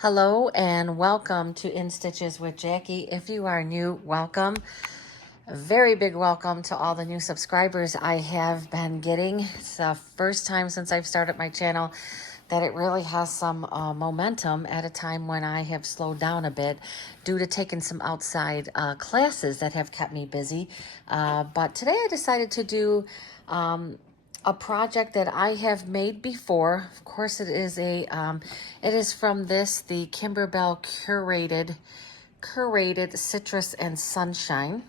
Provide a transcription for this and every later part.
Hello and welcome to In Stitches with Jackie. If you are new, welcome. A very big welcome to all the new subscribers I have been getting. It's the first time since I've started my channel that it really has some momentum at a time when I have slowed down a bit due to taking some outside classes that have kept me busy. But today I decided to do a project that I have made before. Of course, it is from the Kimberbell Curated Citrus and Sunshine.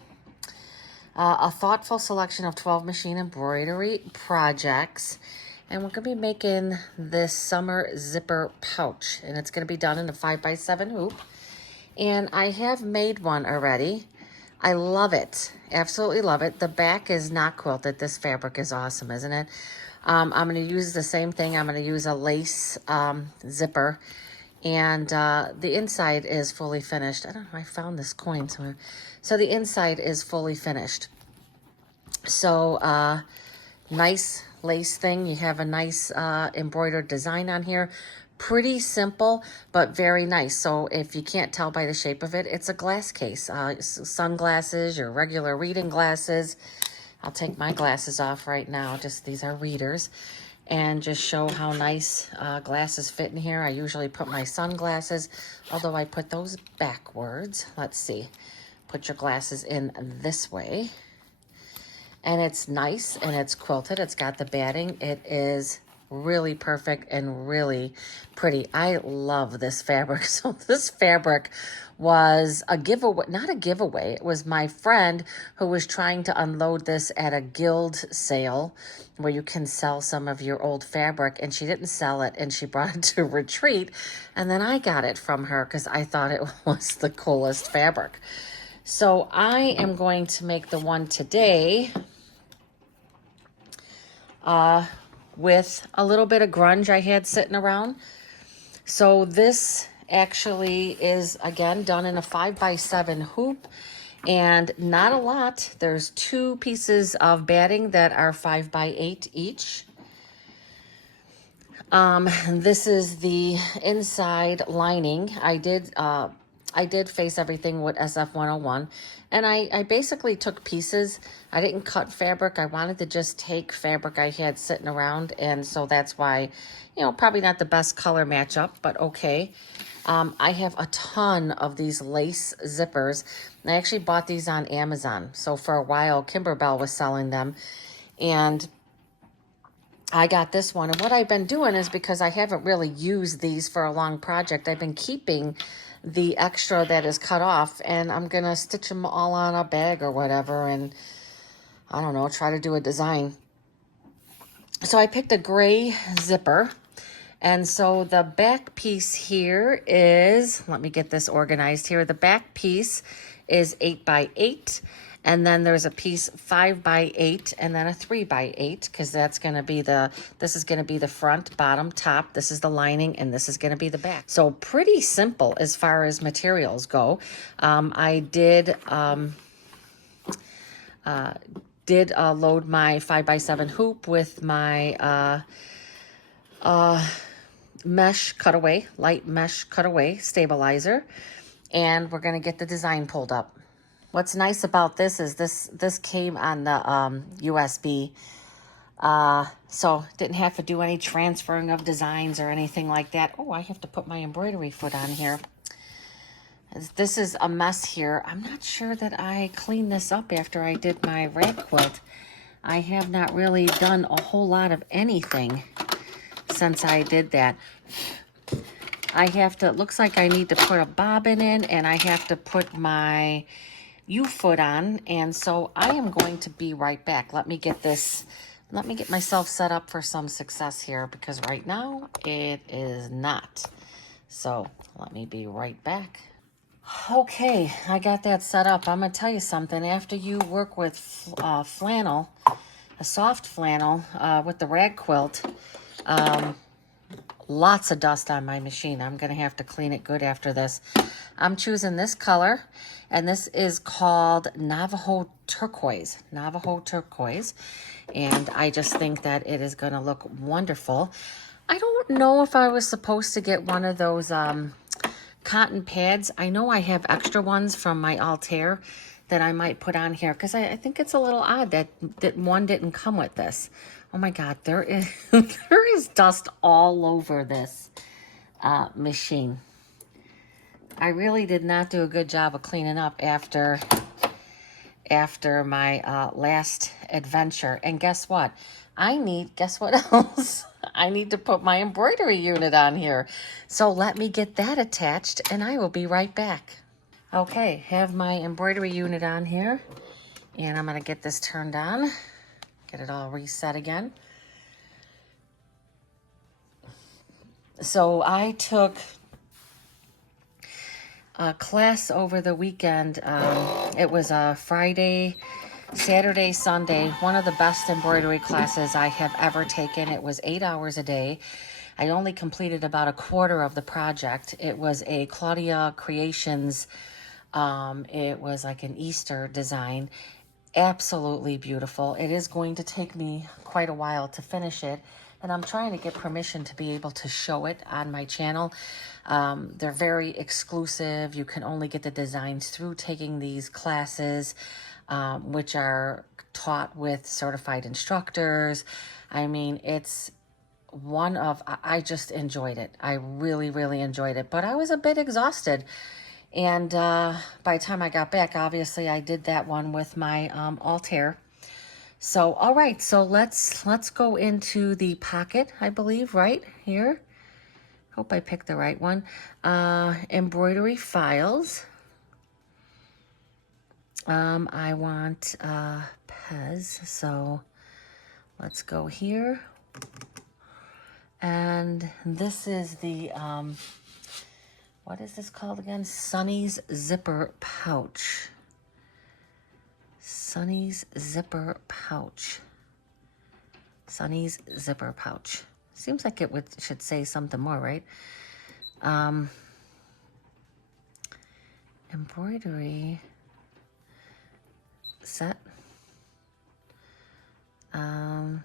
A thoughtful selection of 12 machine embroidery projects. And we're going to be making this summer zipper pouch. And it's going to be done in a 5x7 hoop. And I have made one already. I love it. Absolutely love it. The back is not quilted. This fabric is awesome, isn't it? I'm going to use the same thing. I'm going to use a lace zipper. And the inside is fully finished. I don't know. I found this coin somewhere. So the inside is fully finished. So nice lace thing. You have a nice embroidered design on here. Pretty simple, but very nice. So if you can't tell by the shape of it, it's a glass case. Sunglasses, your regular reading glasses. I'll take my glasses off right now. Just these are readers. And just show how nice glasses fit in here. I usually put my sunglasses, although I put those backwards. Let's see. Put your glasses in this way. And it's nice and it's quilted. It's got the batting. It is really perfect and really pretty. I love this fabric. So this fabric was a giveaway, not a giveaway. It was my friend who was trying to unload this at a guild sale where you can sell some of your old fabric, and she didn't sell it and she brought it to retreat. And then I got it from her because I thought it was the coolest fabric. So I am going to make the one today with a little bit of grunge I had sitting around. So this actually is, again, done in a 5x7 hoop, and not a lot. There's 2 pieces of batting that are 5x8 each. This is the inside lining. I did face everything with SF101, and I basically took pieces. I didn't cut fabric. I wanted to just take fabric I had sitting around, and so that's why, you know, probably not the best color matchup, but okay. I have a ton of these lace zippers. I actually bought these on Amazon. So for a while, Kimberbell was selling them, and I got this one. And what I've been doing is, because I haven't really used these for a long project, I've been keeping the extra that is cut off, and I'm going to stitch them all on a bag or whatever, and I don't know, try to do a design. So I picked a gray zipper, and so the back piece here is, let me get this organized here. The back piece is 8x8. And then there's a piece 5x8 and then a 3x8, because that's going to be this is going to be the front, bottom, top. This is the lining, and this is going to be the back. So pretty simple as far as materials go. I did load my 5x7 hoop with my mesh cutaway, light mesh cutaway stabilizer, and we're going to get the design pulled up. What's nice about this is this came on the USB, so didn't have to do any transferring of designs or anything like that. Oh, I have to put my embroidery foot on here. This is a mess here. I'm not sure that I cleaned this up after I did my rag quilt. I have not really done a whole lot of anything since I did that. I have to, it looks like I need to put a bobbin in, and I have to put my U-foot on, and so I am going to be right back. Let me get myself set up for some success here, because right now it is not. So let me be right back. Okay, I got that set up. I'm gonna tell you something. After you work with flannel, a soft flannel with the rag quilt, lots of dust on my machine. I'm going to have to clean it good after this. I'm choosing this color, and this is called Navajo Turquoise. Navajo Turquoise. And I just think that it is going to look wonderful. I don't know if I was supposed to get one of those cotton pads. I know I have extra ones from my Altair that I might put on here because I think it's a little odd that one didn't come with this. Oh my God, there is there is dust all over this machine. I really did not do a good job of cleaning up after my last adventure. And guess what? Guess what else? I need to put my embroidery unit on here. So let me get that attached and I will be right back. Okay, have my embroidery unit on here. And I'm gonna get this turned on. Get it all reset again. So I took a class over the weekend. It was a Friday, Saturday, Sunday, one of the best embroidery classes I have ever taken. It was 8 hours a day. I only completed about a quarter of the project. It was a Claudia Creations. It was like an Easter design. Absolutely beautiful. It is going to take me quite a while to finish it, and I'm trying to get permission to be able to show it on my channel. They're very exclusive. You can only get the designs through taking these classes, which are taught with certified instructors. I mean, it's I just enjoyed it. I really, really enjoyed it, but I was a bit exhausted. And by the time I got back, obviously I did that one with my Altair. So, all right, so let's go into the pocket, I believe, right here. Hope I picked the right one. Embroidery files. I want Pez, so let's go here. And this is the, what is this called again? Sunnies Zipper Pouch. Sunnies Zipper Pouch. Sunnies Zipper Pouch. Seems like it should say something more, right? Embroidery set. All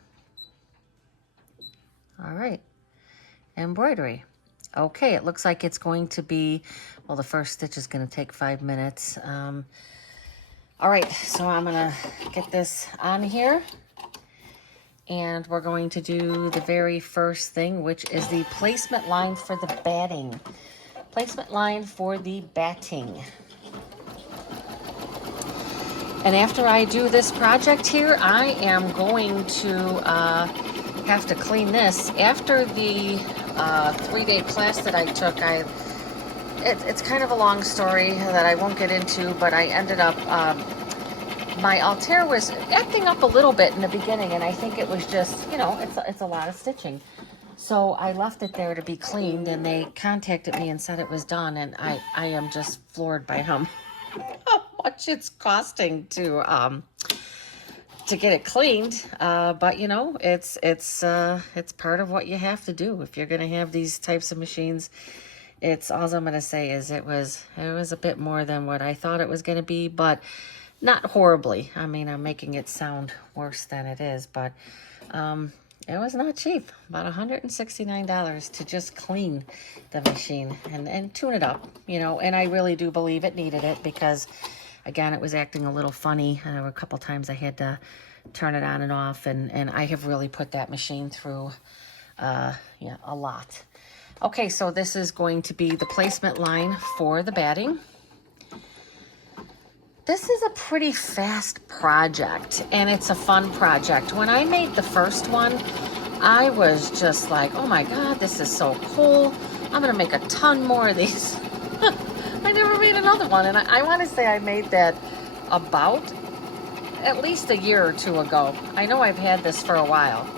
right. Embroidery. Okay, it looks like it's going to be, well, the first stitch is going to take 5 minutes. All right, so I'm going to get this on here. And we're going to do the very first thing, which is the placement line for the batting. Placement line for the batting. And after I do this project here, I am going to have to clean this. After the 3-day class that I took, it's kind of a long story that I won't get into, but I ended up, my Altair was acting up a little bit in the beginning, and I think it was just, you know, it's a lot of stitching. So I left it there to be cleaned, and they contacted me and said it was done, and I am just floored by how much it's costing to get it cleaned. But you know, it's part of what you have to do if you're gonna have these types of machines. It's all I'm gonna say is it was a bit more than what I thought it was gonna be, but not horribly. I mean, I'm making it sound worse than it is, but it was not cheap. About $169 to just clean the machine and tune it up, you know. And I really do believe it needed it because, again, it was acting a little funny. There were a couple times I had to turn it on and off, and I have really put that machine through a lot. Okay, so this is going to be the placement line for the batting. This is a pretty fast project, and it's a fun project. When I made the first one, I was just like, oh my God, this is so cool. I'm gonna make a ton more of these. I never made another one, and I want to say I made that about at least a year or two ago. I know I've had this for a while.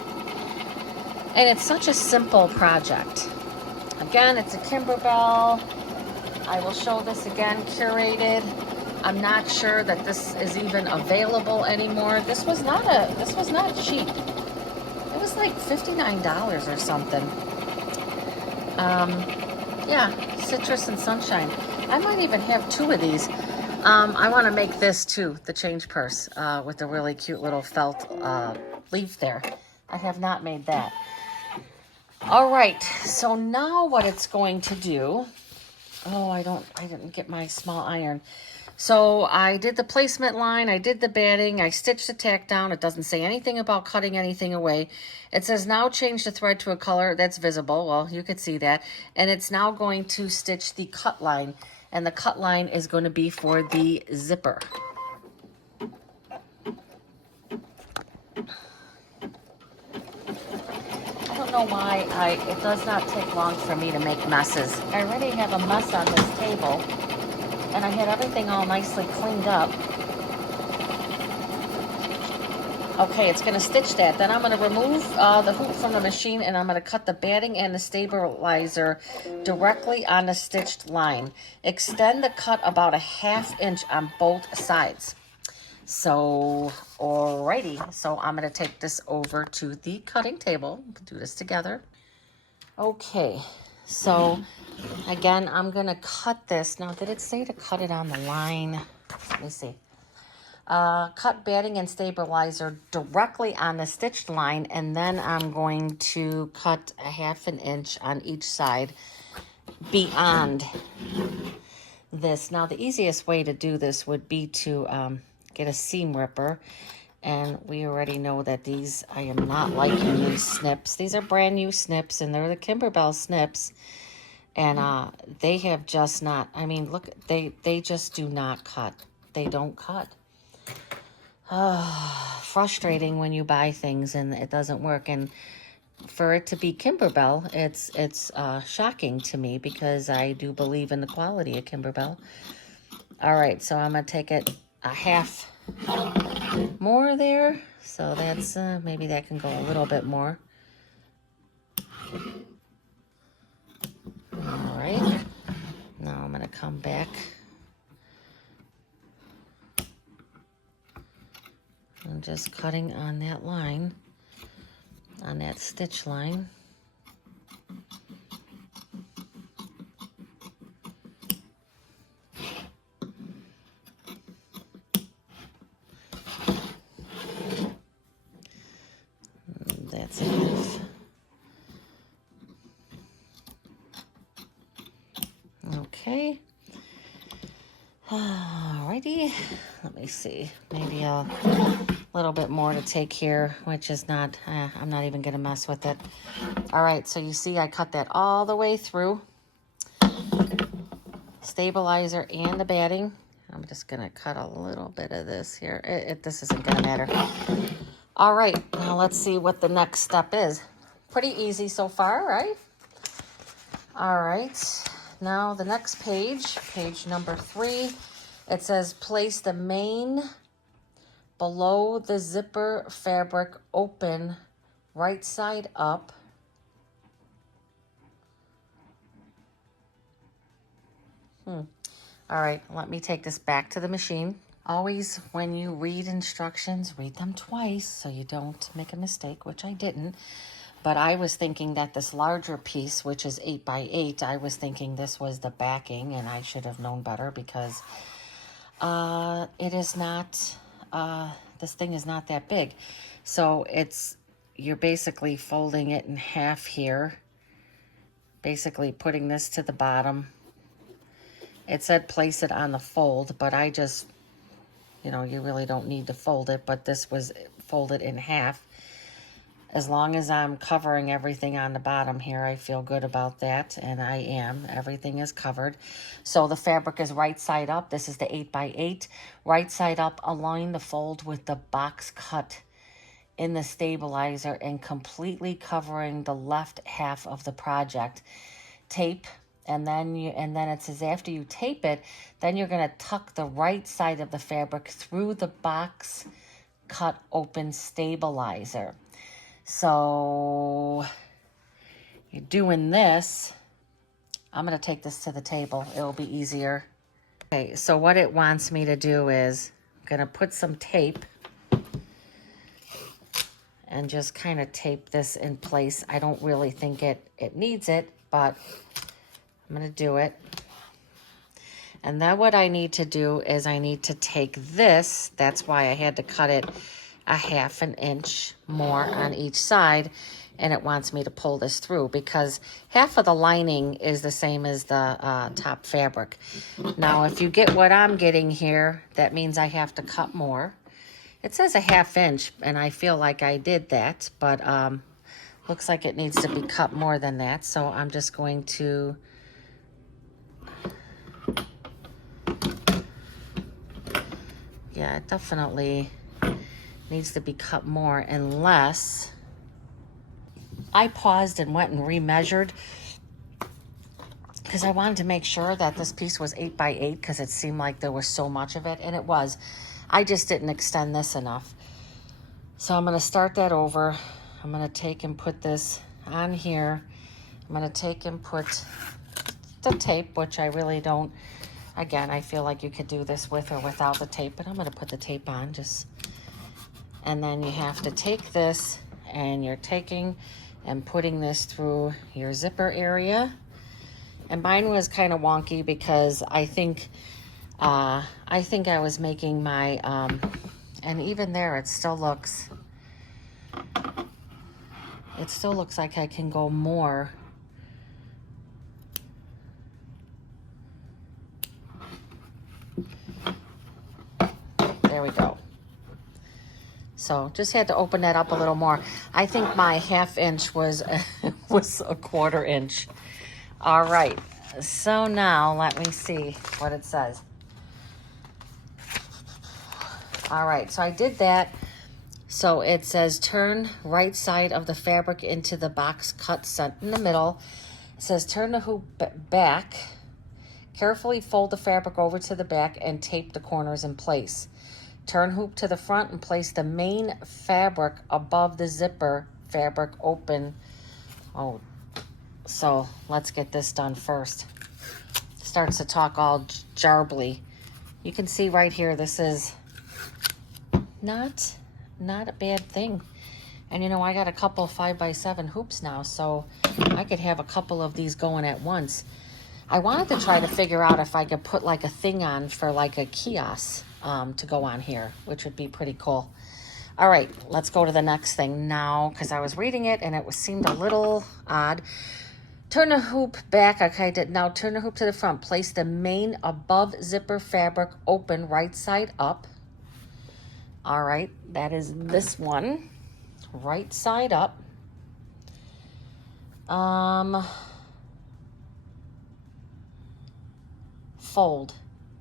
And it's such a simple project. Again, it's a Kimberbell. I will show this again, curated. I'm not sure that this is even available anymore. This was not cheap. It was like $59 or something. Yeah, Citrus and Sunshine. I might even have 2 of these. I want to make this too, the change purse, with the really cute little felt leaf there. I have not made that. All right, so now what it's going to do, Oh, I didn't get my small iron. So I did the placement line, I did the batting, I stitched the tack down. It doesn't say anything about cutting anything away. It says now change the thread to a color that's visible. Well, you could see that. And it's now going to stitch the cut line. And the cut line is going to be for the zipper. I don't know why it does not take long for me to make messes. I already have a mess on this table. And I had everything all nicely cleaned up. Okay, it's going to stitch that. Then I'm going to remove the hoop from the machine, and I'm going to cut the batting and the stabilizer directly on the stitched line. Extend the cut about a 1/2 inch on both sides. So, alrighty. So I'm going to take this over to the cutting table. We'll do this together. Okay, so again, I'm going to cut this. Now, did it say to cut it on the line? Let me see. Cut batting and stabilizer directly on the stitched line, and then I'm going to cut a 1/2 inch on each side beyond this. Now, the easiest way to do this would be to get a seam ripper. And we already know that these, I am not liking these snips. These are brand new snips, and they're the Kimberbell snips. And they have just not, I mean, look, they just do not cut. They don't cut. Frustrating when you buy things and it doesn't work. And for it to be Kimberbell, it's shocking to me because I do believe in the quality of Kimberbell. All right, so I'm going to take it a 1/2 more there, so that's maybe that can go a little bit more. All right, now I'm going to come back and just cutting on that line, on that stitch line. That's enough. Okay. Alrighty. Let me see. Maybe a little bit more to take here, which is not, I'm not even going to mess with it. All right. So you see I cut that all the way through. Stabilizer and the batting. I'm just going to cut a little bit of this here. This isn't going to matter. All right, now let's see what the next step is. Pretty easy so far, right? All right, now the next page, page number 3, it says place the main below the zipper fabric open right side up. All right, let me take this back to the machine. Always, when you read instructions, read them twice so you don't make a mistake, which I didn't. But I was thinking that this larger piece, which is 8 by 8, I was thinking this was the backing, and I should have known better because it is not, this thing is not that big. So you're basically folding it in half here, basically putting this to the bottom. It said place it on the fold, but I just, you know, you really don't need to fold it, but this was folded in half. As long as I'm covering everything on the bottom here, I feel good about that, and I am. Everything is covered. So the fabric is right side up. This is the 8 by 8. Right side up, align the fold with the box cut in the stabilizer and completely covering the left half of the project. Tape. And then it says after you tape it, then you're going to tuck the right side of the fabric through the box cut open stabilizer. So you're doing this. I'm going to take this to the table. It'll be easier. Okay, so what it wants me to do is I'm going to put some tape and just kind of tape this in place. I don't really think it needs it, but I'm going to do it. And then what I need to do is I need to take this. That's why I had to cut it a 1/2 inch more on each side. and it wants me to pull this through because half of the lining is the same as the top fabric. Now, if you get what I'm getting here, that means I have to cut more. It says a 1/2 inch, and I feel like I did that, but looks like it needs to be cut more than that. So I'm just going to yeah, it definitely needs to be cut more, unless I paused and went and remeasured because I wanted to make sure that this piece was 8 by 8 because it seemed like there was so much of it, and it was. I just didn't extend this enough. So I'm going to start that over. I'm going to take and put this on here. I'm going to take and put the tape, which I really don't. Again, I feel like you could do this with or without the tape, but I'm going to put the tape on just. And then you have to take this and you're taking and putting this through your zipper area. And mine was kind of wonky because I think I was making my, and even there it still looks like I can go more. There we go. So just had to open that up a little more. I think my 1/2 inch was was a 1/4 inch. All right. So now let me see what it says. All right. So I did that. So it says turn right side of the fabric into the box cut set in the middle. It says turn the hoop back. Carefully fold the fabric over to the back and tape the corners in place. Turn hoop to the front and place the main fabric above the zipper fabric open. Oh, so let's get this done first. Starts to talk all jarbly. You can see right here, this is not a bad thing. And you know, I got a couple 5x7 hoops now, so I could have a couple of these going at once. I wanted to try to figure out if I could put like a thing on for like a kiosk to go on here, which would be pretty cool. All right, let's go to the next thing now because I was reading it and it seemed a little odd. Turn the hoop back. Okay, now turn the hoop to the front. Place the main above zipper fabric open right side up. All right, that is this one. Right side up. Fold.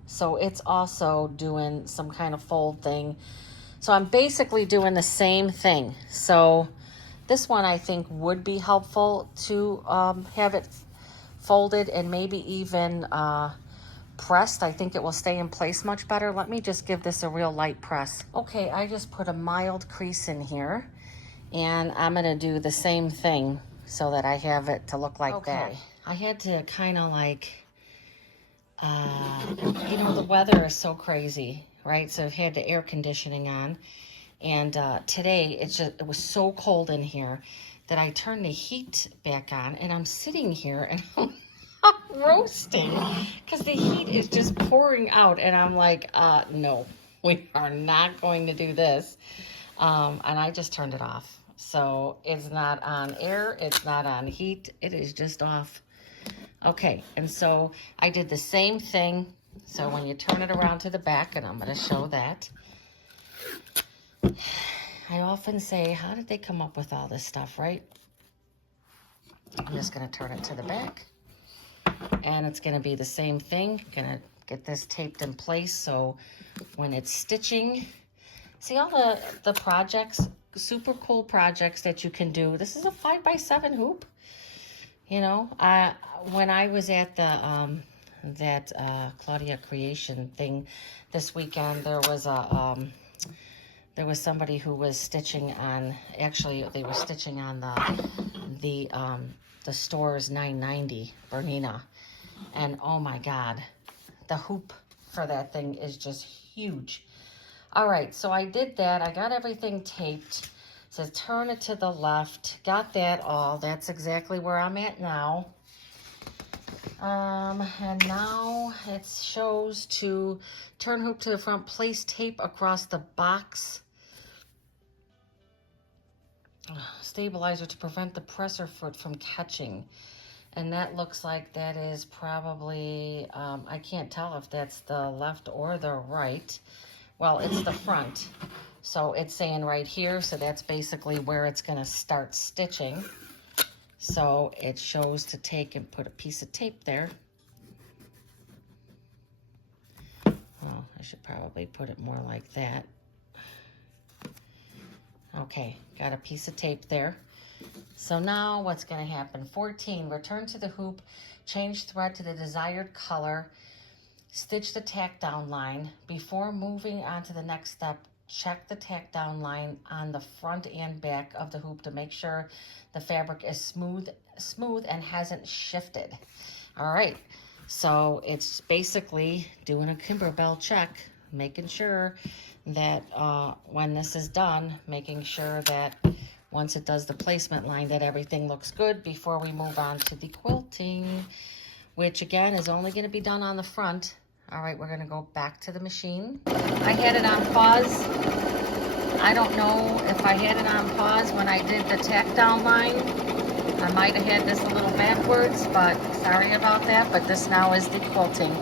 So it's also doing some kind of fold thing. So I'm basically doing the same thing. So this one I think would be helpful to have it folded and maybe even pressed. I think it will stay in place much better. Let me just give this a real light press. Okay, I just put a mild crease in here and I'm gonna do the same thing so that I have it to look like that. I had to kind of like, you know, the weather is so crazy, right? So I've had the air conditioning on, and today it was so cold in here that I turned the heat back on, and I'm sitting here and I'm roasting because the heat is just pouring out, and I'm like, no, we are not going to do this. And I just turned it off. So it's not on air, it's not on heat, it is just off. Okay, and so I did the same thing. So when you turn it around to the back, and I'm going to show that. I often say, how did they come up with all this stuff, right? I'm just going to turn it to the back. And it's going to be the same thing. Going to get this taped in place so when it's stitching. See all the projects, super cool projects that you can do. This is a 5x7 hoop. You know, when I was at the that Claudia Creation thing this weekend, there was somebody who was stitching on. Actually, they were stitching on the Stores 990 Bernina, and oh my God, the hoop for that thing is just huge. All right, so I did that. I got everything taped. Says turn it to the left. Got that all. That's exactly where I'm at now. And now it shows to turn hoop to the front, place tape across the box stabilizer to prevent the presser foot from catching. And that looks like that is probably, I can't tell if that's the left or the right. Well, it's the front. So it's saying right here, so that's basically where it's gonna start stitching. So it shows to take and put a piece of tape there. Well, I should probably put it more like that. Okay, got a piece of tape there. So now what's going to happen? 14, return to the hoop, change thread to the desired color, stitch the tack down line. Before moving on to the next step, check the tack down line on the front and back of the hoop to make sure the fabric is smooth and hasn't shifted. All right, so it's basically doing a Kimberbell check, making sure that when this is done, making sure that once it does the placement line that everything looks good before we move on to the quilting, which again is only going to be done on the front. All right, we're going to go back to the machine. I had it on pause. I don't know if I had it on pause when I did the tack down line. I might have had this a little backwards, but sorry about that. But this now is the quilting.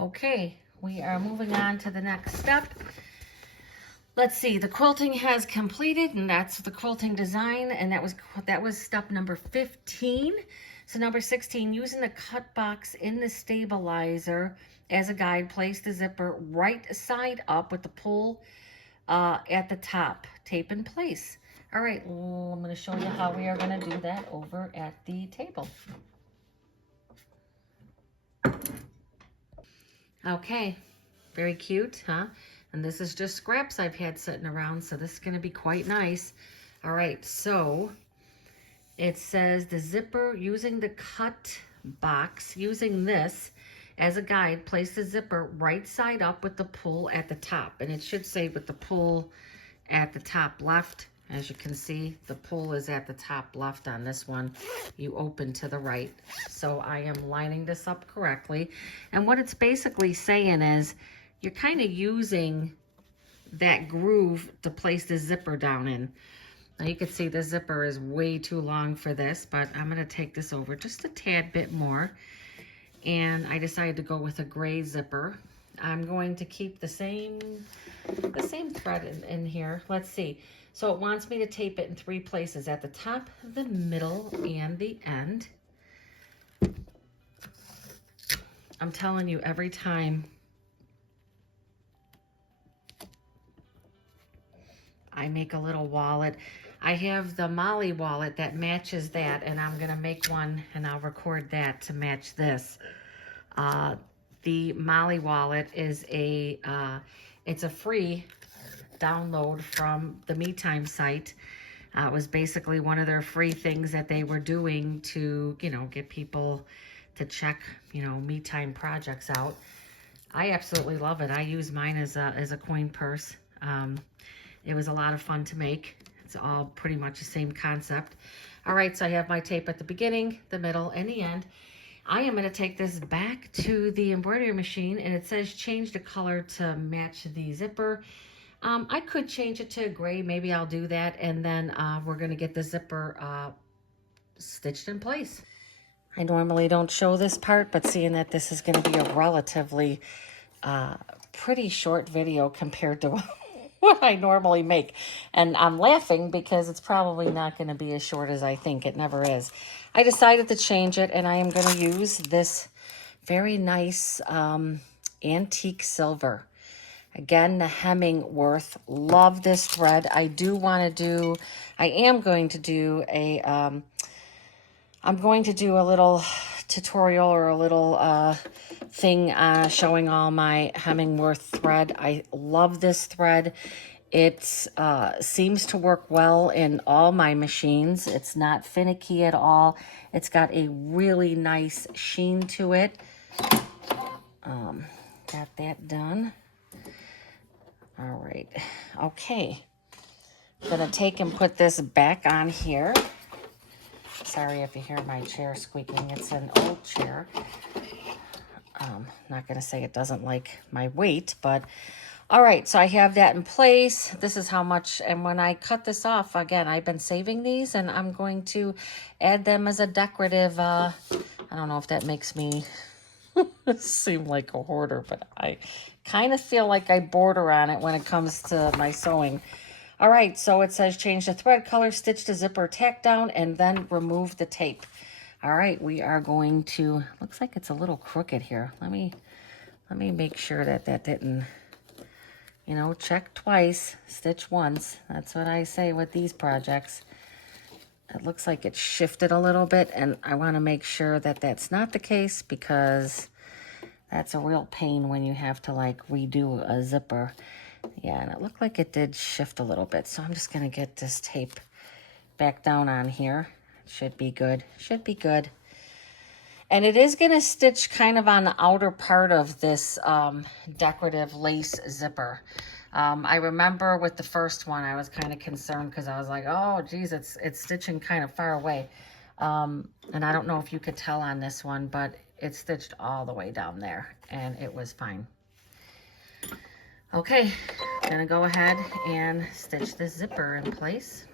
Okay, we are moving on to the next step. Let's see, the quilting has completed, and that's the quilting design, and that was step number 15. So number 16, using the cut box in the stabilizer as a guide, place the zipper right side up with the pull at the top, tape in place. All right, well, I'm going to show you how we are going to do that over at the table. Okay, very cute, huh? And this is just scraps I've had sitting around, so this is going to be quite nice. All right, so it says the zipper, using the cut box, using this as a guide, place the zipper right side up with the pull at the top. And it should say with the pull at the top left. As you can see, the pull is at the top left on this one. You open to the right. So I am lining this up correctly. And what it's basically saying is you're kind of using that groove to place the zipper down in. Now you can see the zipper is way too long for this, but I'm going to take this over just a tad bit more. And I decided to go with a gray zipper. I'm going to keep the same thread in here. Let's see. So it wants me to tape it in 3 places, at the top, the middle, and the end. I'm telling you, every time I make a little wallet, I have the Molly wallet that matches that, and I'm gonna make one and I'll record that to match this. The Molly wallet is it's a free download from the Me Time site. It was basically one of their free things that they were doing to, get people to check, Me Time projects out. I absolutely love it. I use mine as a coin purse. It was a lot of fun to make. It's all pretty much the same concept. All right, so I have my tape at the beginning, the middle, and the end. I am going to take this back to the embroidery machine, and it says change the color to match the zipper. I could change it to gray. Maybe I'll do that, and then we're going to get the zipper stitched in place. I normally don't show this part, but seeing that this is going to be a relatively pretty short video compared to what I normally make. And I'm laughing because it's probably not going to be as short as I think. It never is. I decided to change it, and I am going to use this very nice antique silver. Again, the Hemingworth. Love this thread. I am going to do a, I'm going to do a little tutorial or a little thing showing all my Hemingworth thread. I love this thread. It seems to work well in all my machines. It's not finicky at all. It's got a really nice sheen to it. Got that done. All right. Okay. I'm going to take and put this back on here. Sorry if you hear my chair squeaking. It's an old chair. Not going to say it doesn't like my weight, but all right. So I have that in place. This is how much, and when I cut this off, again, I've been saving these, and I'm going to add them as a decorative, I don't know if that makes me seem like a hoarder, but I kind of feel like I border on it when it comes to my sewing. All right, so it says change the thread color, stitch the zipper, tack down, and then remove the tape. All right, we are going to, looks like it's a little crooked here. Let me make sure that didn't, you know, check twice, stitch once. That's what I say with these projects. It looks like it's shifted a little bit, and I want to make sure that that's not the case, because that's a real pain when you have to like redo a zipper. Yeah, and it looked like it did shift a little bit, so I'm just going to get this tape back down on here. Should be good. Should be good. And it is going to stitch kind of on the outer part of this decorative lace zipper. I remember with the first one, I was kind of concerned because I was like, oh, geez, it's stitching kind of far away. And I don't know if you could tell on this one, but it stitched all the way down there, and it was fine. Okay, gonna go ahead and stitch this zipper in place.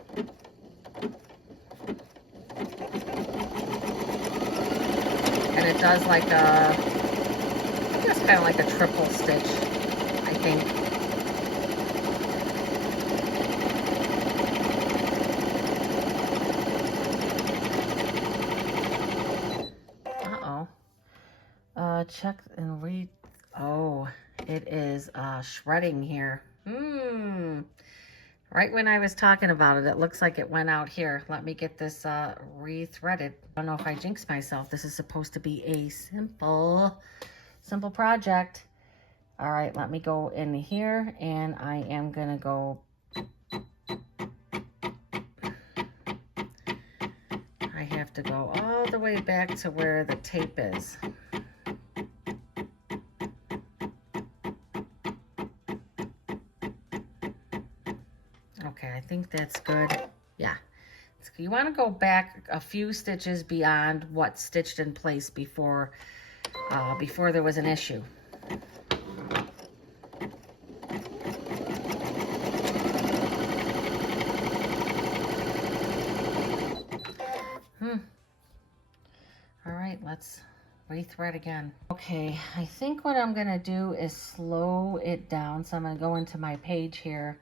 And it does like a, I guess kind of like a triple stitch, I think. Check and read. Oh, it is shredding here. Right when I was talking about it, it looks like it went out here. Let me get this re-threaded. I don't know if I jinxed myself. This is supposed to be a simple project. All right, let me go in here, and I am gonna go. I have to go all the way back to where the tape is. Okay, I think that's good. Yeah. You want to go back a few stitches beyond what's stitched in place before there was an issue. All right, let's re-thread again. Okay, I think what I'm gonna do is slow it down. So I'm gonna go into my page here.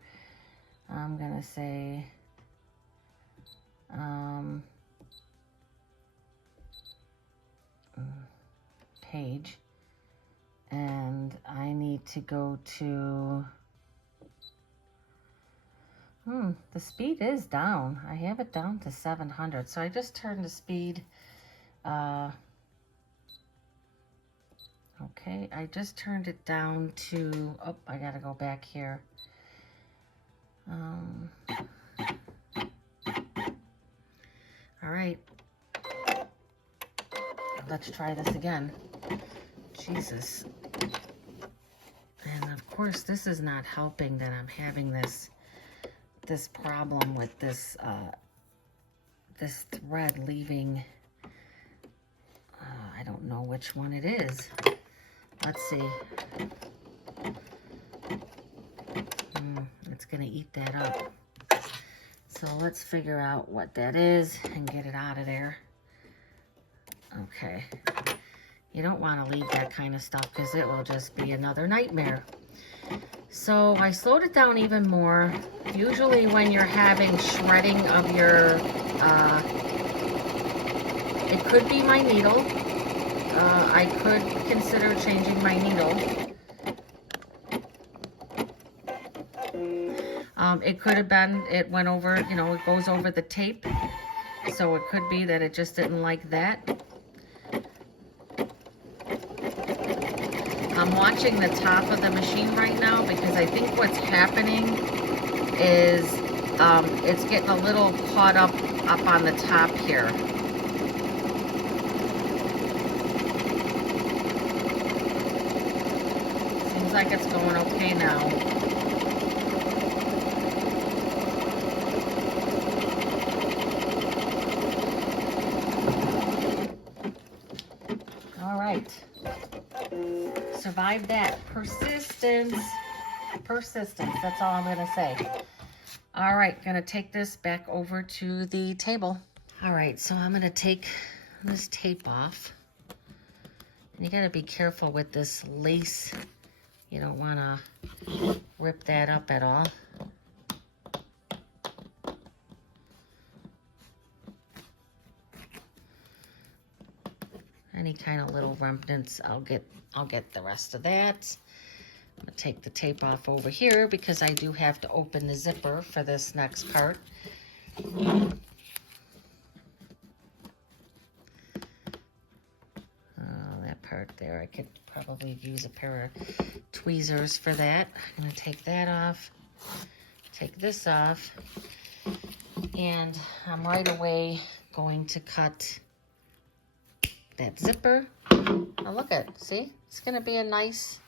I'm gonna say page, and I need to go to the speed is down. I have it down to 700, so I just turned the speed okay, I just turned it down to, oh, I gotta go back here. All right, let's try this again. Jesus. And of course, this is not helping that I'm having this problem with this this thread leaving. I don't know which one it is. Let's see. It's gonna eat that up. So let's figure out what that is and get it out of there. Okay. You don't want to leave that kind of stuff because it will just be another nightmare. So I slowed it down even more. Usually when you're having shredding of your, it could be my needle. I could consider changing my needle. It could have been, it went over, you know, it goes over the tape. So it could be that it just didn't like that. I'm watching the top of the machine right now because I think what's happening is it's getting a little caught up on the top here. Seems like it's going okay now. All right. Survived that. Persistence. Persistence. That's all I'm going to say. All right. Going to take this back over to the table. All right. So I'm going to take this tape off. And you got to be careful with this lace. You don't want to rip that up at all. Any kind of little remnants, I'll get the rest of that. I'm gonna take the tape off over here because I do have to open the zipper for this next part. Oh, that part there, I could probably use a pair of tweezers for that. I'm gonna take that off, take this off, and I'm right away going to cut that zipper. Now look at, see, it's gonna be a nice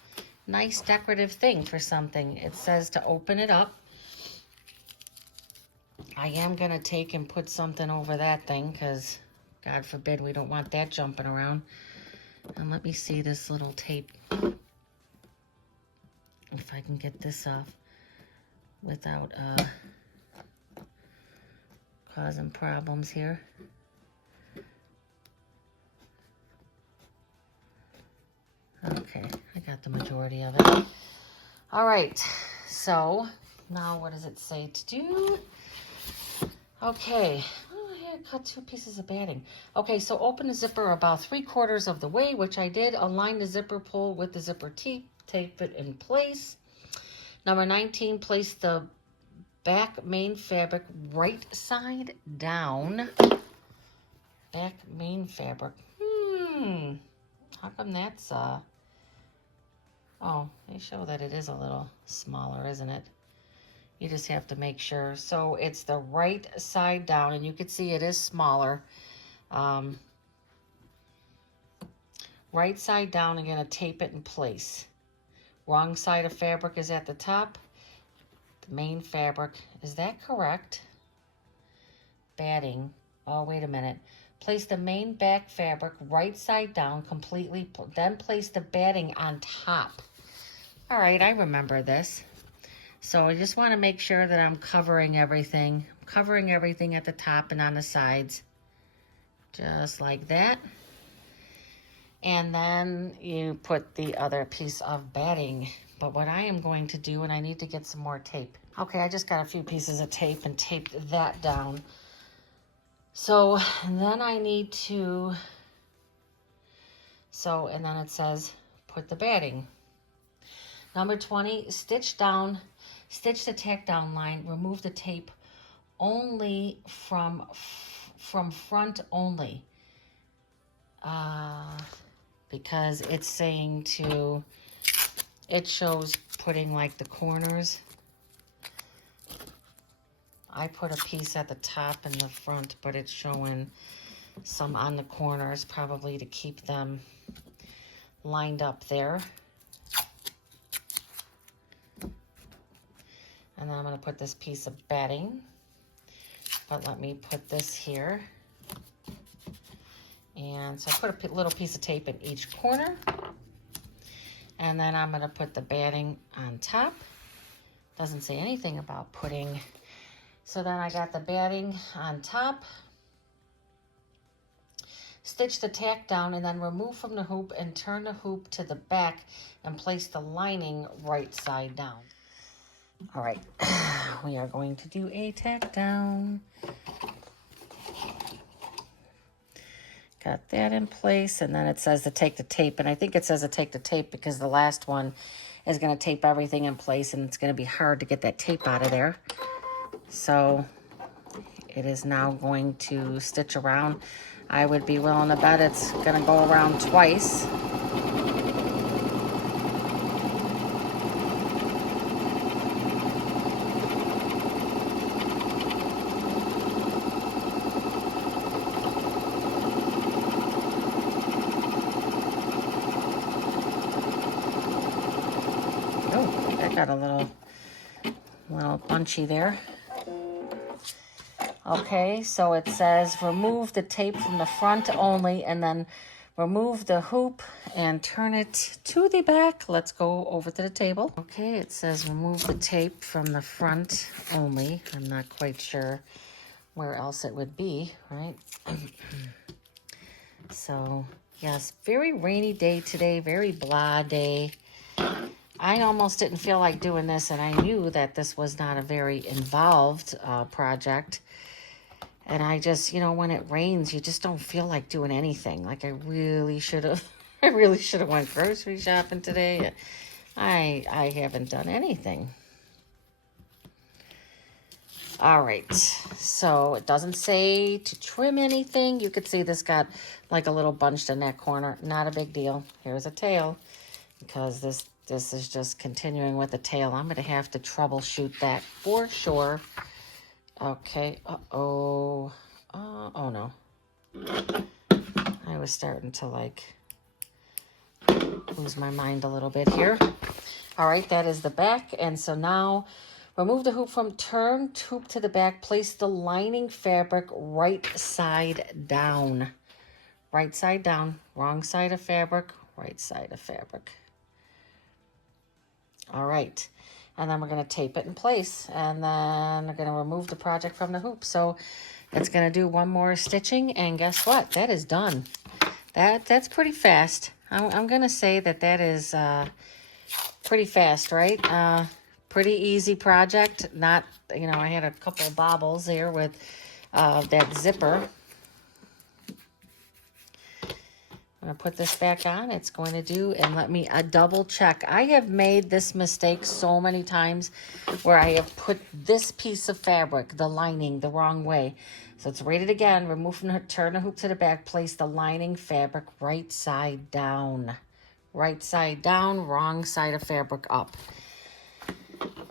decorative thing for something. It says to open it up. I am gonna take and put something over that thing because God forbid we don't want that jumping around. And let me see this little tape, if I can get this off without causing problems here. Okay, I got the majority of it. All right, so now what does it say to do? Okay, oh, I had cut 2 pieces of batting. Okay, so open the zipper about 3/4 of the way, which I did. Align the zipper pull with the zipper tape it in place. Number 19, place the back main fabric right side down. Back main fabric. How come that's oh, they show that it is a little smaller, isn't it? You just have to make sure. So it's the right side down, and you can see it is smaller. Right side down, I'm going to tape it in place. Wrong side of fabric is at the top. The main fabric, is that correct? Batting. Oh, wait a minute. Place the main back fabric right side down completely, then place the batting on top. All right, I remember this. So I just want to make sure that I'm covering everything. Covering everything at the top and on the sides. Just like that. And then you put the other piece of batting. But what I am going to do, and I need to get some more tape. Okay, I just got a few pieces of tape and taped that down. So, and then I need to, and then it says, put the batting. Number 20, stitch the tack down line, remove the tape only from front only. Because it's saying it shows putting like the corners. I put a piece at the top and the front, but it's showing some on the corners, probably to keep them lined up there. And then I'm going to put this piece of batting, but let me put this here. And so I put a little piece of tape in each corner. And then I'm going to put the batting on top. Doesn't say anything about putting. So then I got the batting on top. Stitch the tack down and then remove from the hoop and turn the hoop to the back and place the lining right side down. All right, we are going to do a tack down. Got that in place, and then it says to take the tape, and I think it says to take the tape because the last one is going to tape everything in place, and it's going to be hard to get that tape out of there. So it is now going to stitch around. I would be willing to bet it's going to go around twice. Got a little bunchy there. Okay, so it says remove the tape from the front only, and then remove the hoop and turn it to the back. Let's go over to the table. Okay, it says remove the tape from the front only. I'm not quite sure where else it would be, right? So, yes, very rainy day today, very blah day. I almost didn't feel like doing this, and I knew that this was not a very involved project. And I just, when it rains, you just don't feel like doing anything. Like I really should have went grocery shopping today. I haven't done anything. All right, so it doesn't say to trim anything. You could see this got like a little bunched in that corner. Not a big deal. Here's a tail, because this is just continuing with the tail. I'm going to have to troubleshoot that for sure. Okay. Oh no. I was starting to lose my mind a little bit here. All right, that is the back. And so now remove the hoop from turn hoop to the back. Place the lining fabric right side down. Right side down. Wrong side of fabric. Right side of fabric. All right, and then we're going to tape it in place, and then we're going to remove the project from the hoop. So it's going to do one more stitching, and guess what? That is done. That's pretty fast. I'm going to say that is pretty fast, right? Pretty easy project. Not, I had a couple of bobbles there with that zipper. I'm going to put this back on. It's going to do, and let me double check. I have made this mistake so many times where I have put this piece of fabric, the lining, the wrong way. So it's rated again. Remove from the, turn the hoop to the back. Place the lining fabric right side down. Right side down, wrong side of fabric up.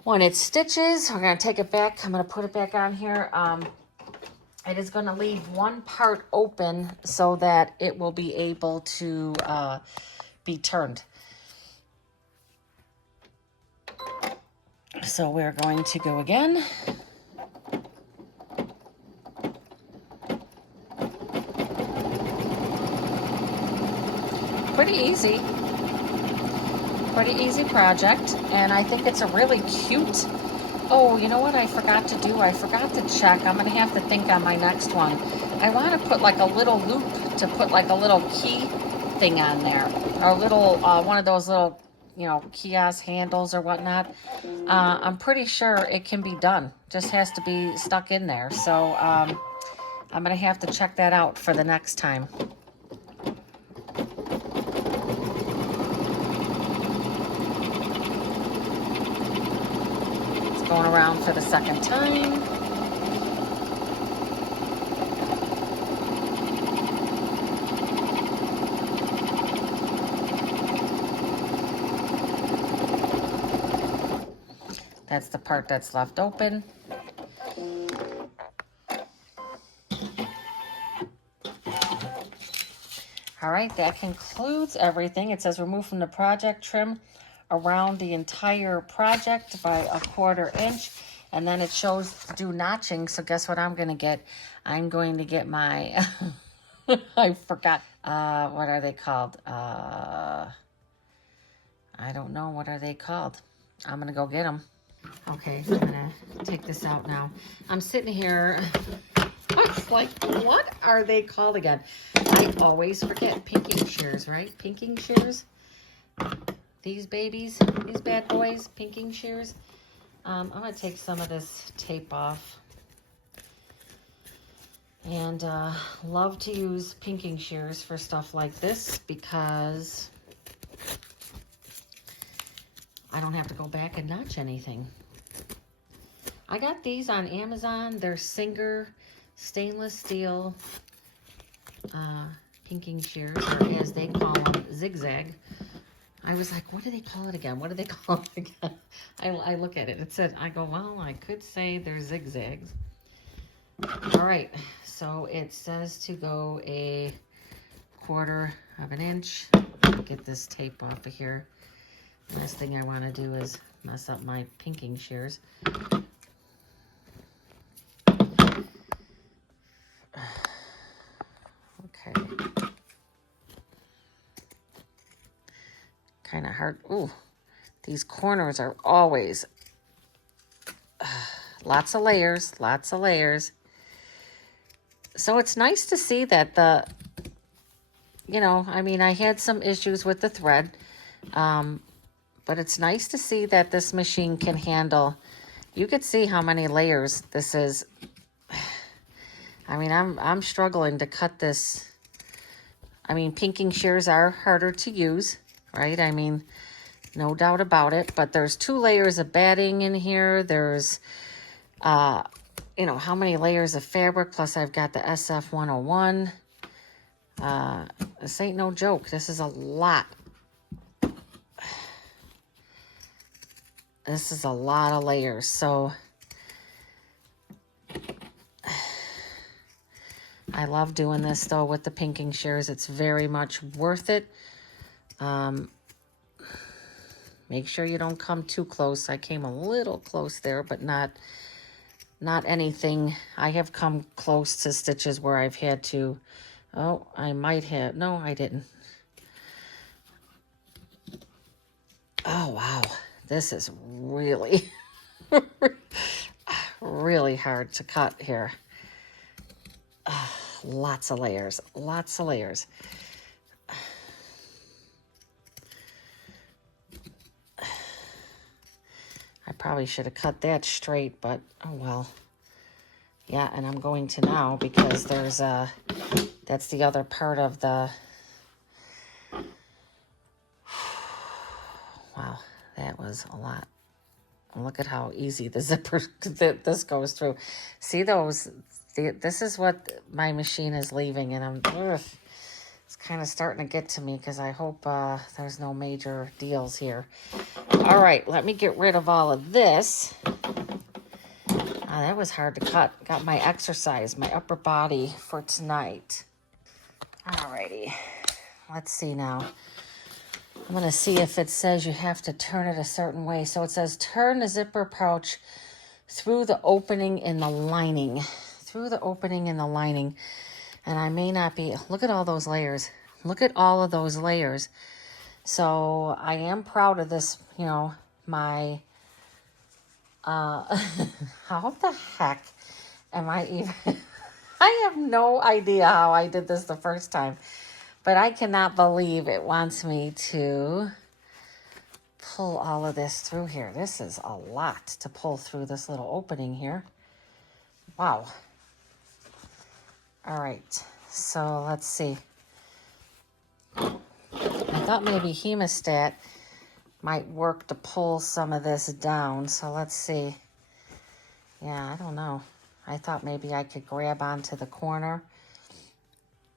When it stitches, we're going to take it back. I'm going to put it back on here. It is going to leave one part open so that it will be able to be turned. So we're going to go again. Pretty easy. Pretty easy project. And I think it's a really cute... Oh, you know what I forgot to do? I forgot to check. I'm going to have to think on my next one. I want to put like a little loop to put like a little key thing on there. Or a little, one of those little, kiosk handles or whatnot. I'm pretty sure it can be done. Just has to be stuck in there. So I'm going to have to check that out for the next time. Going around for the second time. That's the part that's left open. All right, that concludes everything. It says remove from the project, trim around the entire project by 1/4 inch, and then it shows do notching. So guess what I'm going to get? I'm going to get my I forgot what are they called? I don't know, what are they called? I'm going to go get them. Okay, I'm going to take this out now. I'm sitting here I was like, what are they called again? I always forget. Pinking shears, right? Pinking shears. These babies, these bad boys, pinking shears. I'm going to take some of this tape off. And love to use pinking shears for stuff like this because I don't have to go back and notch anything. I got these on Amazon. They're Singer stainless steel pinking shears, or as they call them, zigzag. I was like, what do they call it again? What do they call it again? I look at it. It said, I go, well, I could say they're zigzags. All right, so it says to go a 1/4 of an inch. Get this tape off of here. The last thing I want to do is mess up my pinking shears. Okay. Kind of hard. Ooh, these corners are always lots of layers, lots of layers. So it's nice to see that the, you know, I mean, I had some issues with the thread, but it's nice to see that this machine can handle. You could see how many layers this is. I mean, I'm struggling to cut this. I mean, pinking shears are harder to use, right? I mean, no doubt about it. But there's 2 layers of batting in here. There's, you know, how many layers of fabric? Plus, I've got the SF 101. This ain't no joke. This is a lot. This is a lot of layers. So I love doing this though with the pinking shears. It's very much worth it. Make sure you don't come too close. I came a little close there, but not anything. I have come close to stitches where I've had to. Oh, I might have. No, I didn't. Oh, wow. This is really, really hard to cut here. Lots of layers. Lots of layers. I probably should have cut that straight, but oh well. Yeah, and I'm going to now because there's that's the other part of the, wow, that was a lot. Look at how easy the zipper, this goes through. See those, this is what my machine is leaving, and it's kind of starting to get to me because I hope there's no major deals here. All right, let me get rid of all of this. That was hard to cut. Got my exercise, my upper body for tonight. Alrighty, let's see now. I'm going to see if it says you have to turn it a certain way. So it says turn the zipper pouch through the opening in the lining. Through the opening in the lining. And I may not be, look at all those layers. Look at all of those layers. So I am proud of this, you know, my, how the heck am I even, I have no idea how I did this the first time, but I cannot believe it wants me to pull all of this through here. This is a lot to pull through this little opening here. Wow. All right, so let's see. I thought maybe hemostat might work to pull some of this down. So let's see. Yeah, I don't know. I thought maybe I could grab onto the corner.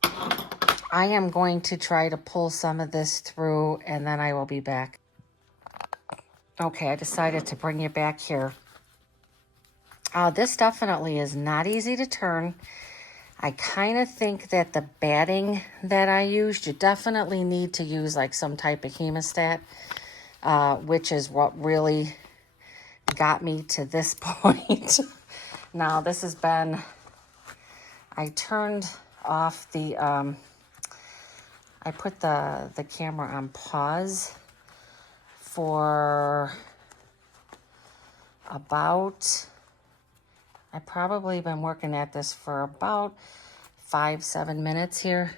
I am going to try to pull some of this through and then I will be back. Okay, I decided to bring you back here. This definitely is not easy to turn. I kind of think that the batting that I used, you definitely need to use like some type of hemostat, which is what really got me to this point. Now, this has been, I turned off the, I put the camera on pause for about I've probably been working at this for about 5-7 minutes here.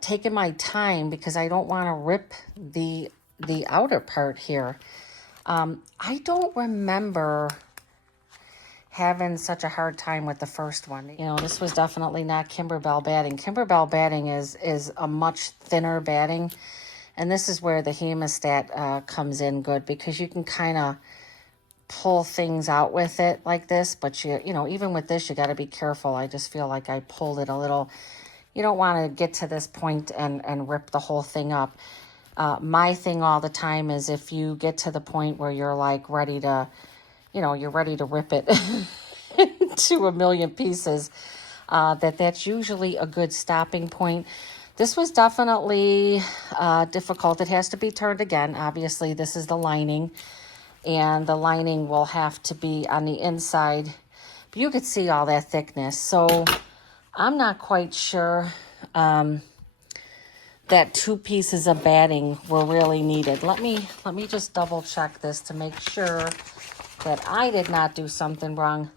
Taking my time because I don't want to rip the outer part here. I don't remember having such a hard time with the first one. You know, this was definitely not Kimberbell batting. Kimberbell batting is a much thinner batting, and this is where the hemostat comes in good, because you can kind of pull things out with it like this, but you know, even with this, you got to be careful. I just feel like I pulled it a little. You don't want to get to this point and rip the whole thing up. My thing all the time is if you get to the point where you're like ready to, you know, you're ready to rip it into a million pieces, that's usually a good stopping point. This was definitely difficult. It has to be turned again. Obviously, this is the lining, and the lining will have to be on the inside. But you could see all that thickness. So I'm not quite sure that 2 pieces of batting were really needed. Let me just double check this to make sure that I did not do something wrong.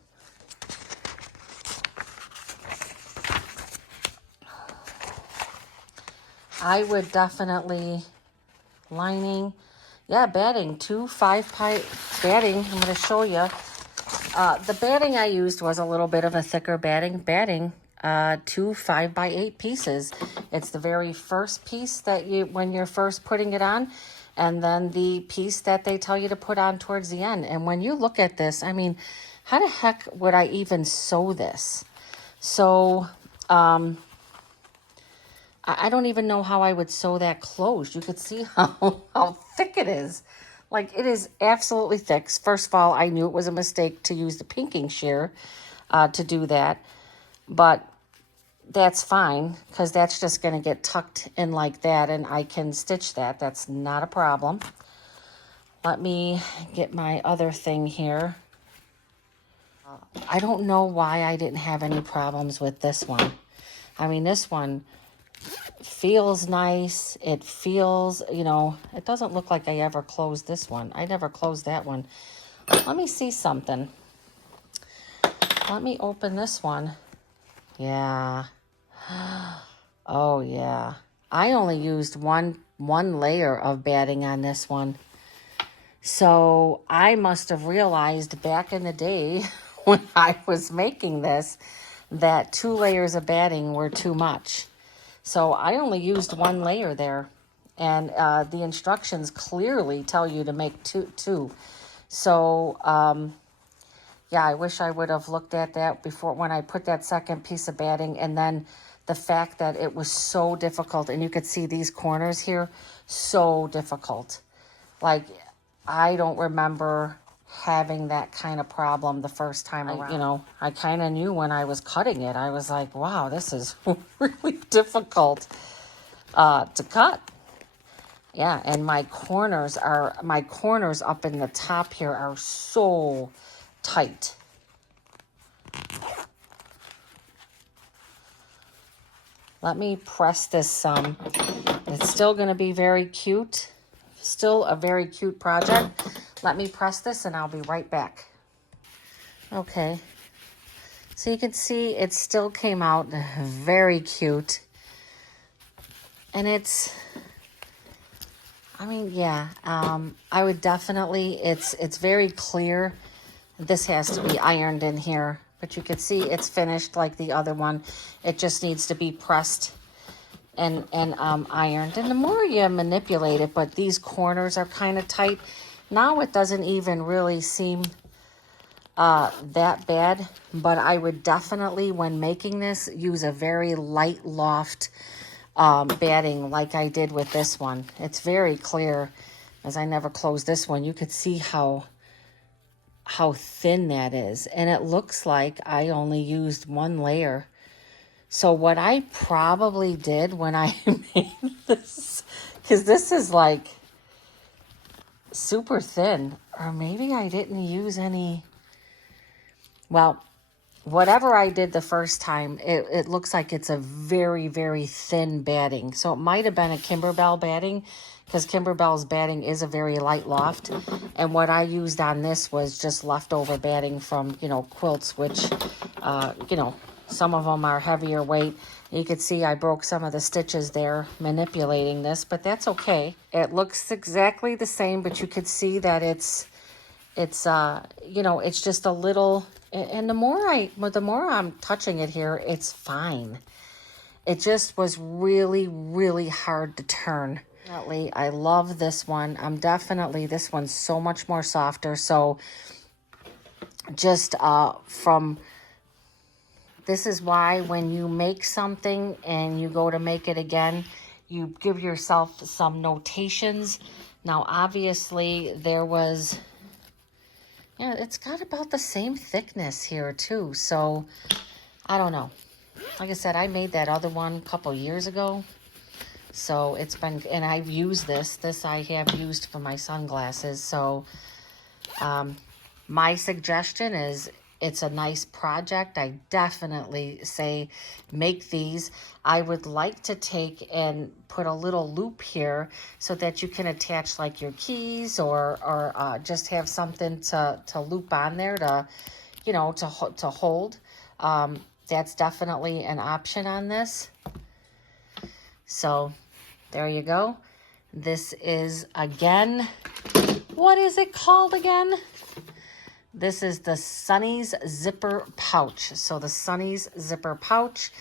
I would definitely lining, yeah, batting, 2 5-ply batting. I'm going to show you. The batting I used was a little bit of a thicker batting. 2 5x8 pieces. It's the very first piece that when you're first putting it on, and then the piece that they tell you to put on towards the end. And when you look at this, I mean, how the heck would I even sew this? So, I don't even know how I would sew that closed. You could see how thick it is. Like, it is absolutely thick. First of all, I knew it was a mistake to use the pinking shear to do that. But that's fine, because that's just going to get tucked in like that, and I can stitch that. That's not a problem. Let me get my other thing here. I don't know why I didn't have any problems with this one. I mean, this one feels nice. It feels, you know, it doesn't look like I ever closed this one. I never closed that one. Let me see something. Let me open this one. Yeah. Oh, yeah. I only used one layer of batting on this one. So I must have realized back in the day when I was making this that 2 layers of batting were too much. So I only used 1 layer there. And the instructions clearly tell you to make two. So, yeah, I wish I would have looked at that before when I put that second piece of batting. And then the fact that it was so difficult, and you could see these corners here, so difficult. Like, I don't remember having that kind of problem the first time around. You know, I kind of knew when I was cutting it. I was like, wow, this is really difficult to cut. Yeah, and my corners up in the top here are so tight. Let me press this some. It's still going to be very cute. Still a very cute project. Let me press this and I'll be right back. Okay. So you can see it still came out very cute. And it's, I mean, yeah, I would definitely, it's very clear. This has to be ironed in here, but you can see it's finished like the other one. It just needs to be pressed and ironed. And the more you manipulate it, but these corners are kind of tight. Now it doesn't even really seem that bad, but I would definitely, when making this, use a very light loft batting like I did with this one. It's very clear, as I never closed this one. You could see how thin that is, and it looks like I only used 1 layer. So what I probably did when I made this, because this is like super thin, or maybe I didn't use any, well, whatever I did the first time, it looks like it's a very, very thin batting. So it might have been a Kimberbell batting, because Kimberbell's batting is a very light loft. And what I used on this was just leftover batting from, you know, quilts, which, you know, some of them are heavier weight. You could see I broke some of the stitches there manipulating this, but that's okay. It looks exactly the same, but you could see that it's you know, it's just a little, and the more I'm touching it here, it's fine. It just was really, really hard to turn. Definitely, I love this one. This one's so much more softer. So just this is why when you make something and you go to make it again, you give yourself some notations. Now, obviously, there was, yeah, it's got about the same thickness here too. So I don't know. Like I said, I made that other one a couple years ago. So it's been, and I've used this. This I have used for my sunglasses. So my suggestion is it's a nice project. I definitely say make these. I would like to take and put a little loop here so that you can attach like your keys or just have something to loop on there to, you know, to hold. That's definitely an option on this. So there you go. This is, again, what is it called again? This is the Sunnies Zipper Pouch. So the Sunnies Zipper Pouch,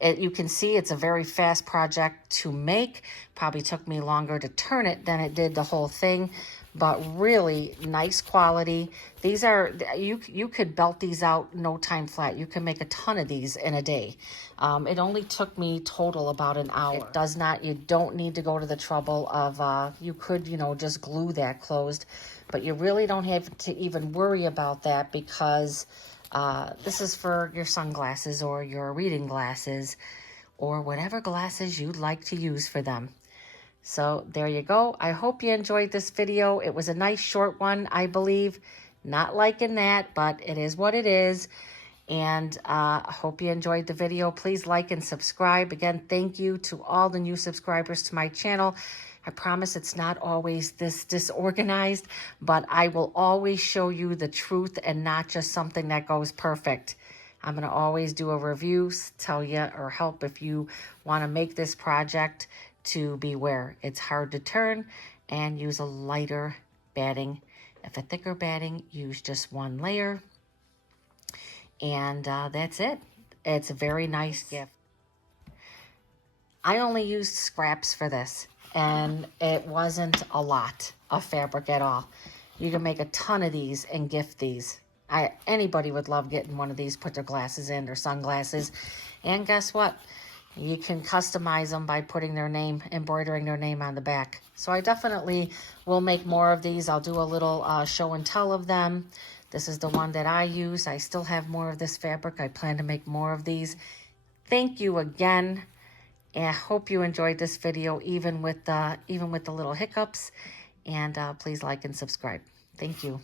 you can see it's a very fast project to make. Probably took me longer to turn it than it did the whole thing, but really nice quality. These are, you could belt these out no time flat. You can make a ton of these in a day. It only took me total about an hour. It does not, you don't need to go to the trouble of, you could, you know, just glue that closed, but you really don't have to even worry about that because this is for your sunglasses or your reading glasses or whatever glasses you'd like to use for them. So there you go. I hope you enjoyed this video. It was a nice short one, I believe. Not liking that, but it is what it is. And I hope you enjoyed the video. Please like and subscribe. Again, thank you to all the new subscribers to my channel. I promise it's not always this disorganized, but I will always show you the truth and not just something that goes perfect. I'm going to always do a review, tell you, or help if you want to make this project to beware. It's hard to turn and use a lighter batting. If a thicker batting, use just one layer. And that's it. It's a very nice gift. I only used scraps for this, and it wasn't a lot of fabric at all. You can make a ton of these and gift these. Anybody would love getting one of these, put their glasses in, or sunglasses. And guess what? You can customize them by putting their name, embroidering their name on the back. So I definitely will make more of these. I'll do a little show and tell of them. This is the one that I use. I still have more of this fabric. I plan to make more of these. Thank you again. And I hope you enjoyed this video, even with the little hiccups. And please like and subscribe. Thank you.